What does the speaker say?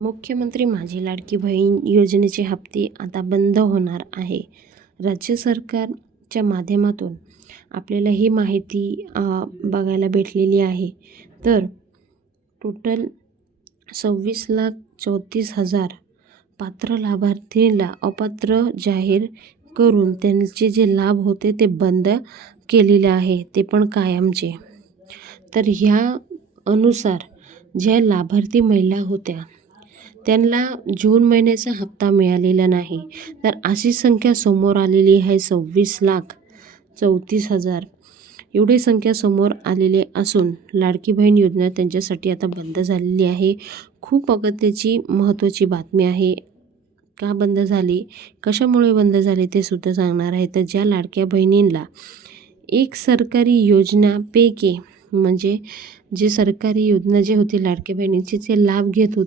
मुख्यमंत्री माझी लाडकी बहीण योजनेचे हप्ते आता बंद होणार आहे. राज्य सरकारच्या माध्यमातून आपल्याला ही माहिती बघायला भेटलेली आहे. तर टोटल 26,34,000 पात्र लाभार्थीला अपात्र जाहीर करून त्यांचे जे लाभ होते ते बंद केलेले आहे, ते पण कायमचे. तर ह्या अनुसार ज्या लाभार्थी महिला होत्या त्यांना जून महिन्याचा हप्ता मिळालेला नाही. तर अशी संख्या समोर आलेली आहे. 26,34,000 एवढी संख्या समोर आलेली असून लाडकी बहीण योजना त्यांच्यासाठी आता बंद झालेली आहे. खूप अगत्याची महत्त्वाची बातमी आहे. का बंद झाली, कशामुळे बंद झाली ते सुद्धा सांगणार आहे. तर ज्या लाडक्या बहिणींना एक सरकारी योजनापैकी म्हणजे जे सरकारी योजना जे होते लाडक्या बहिणींचे ते लाभ घेत होते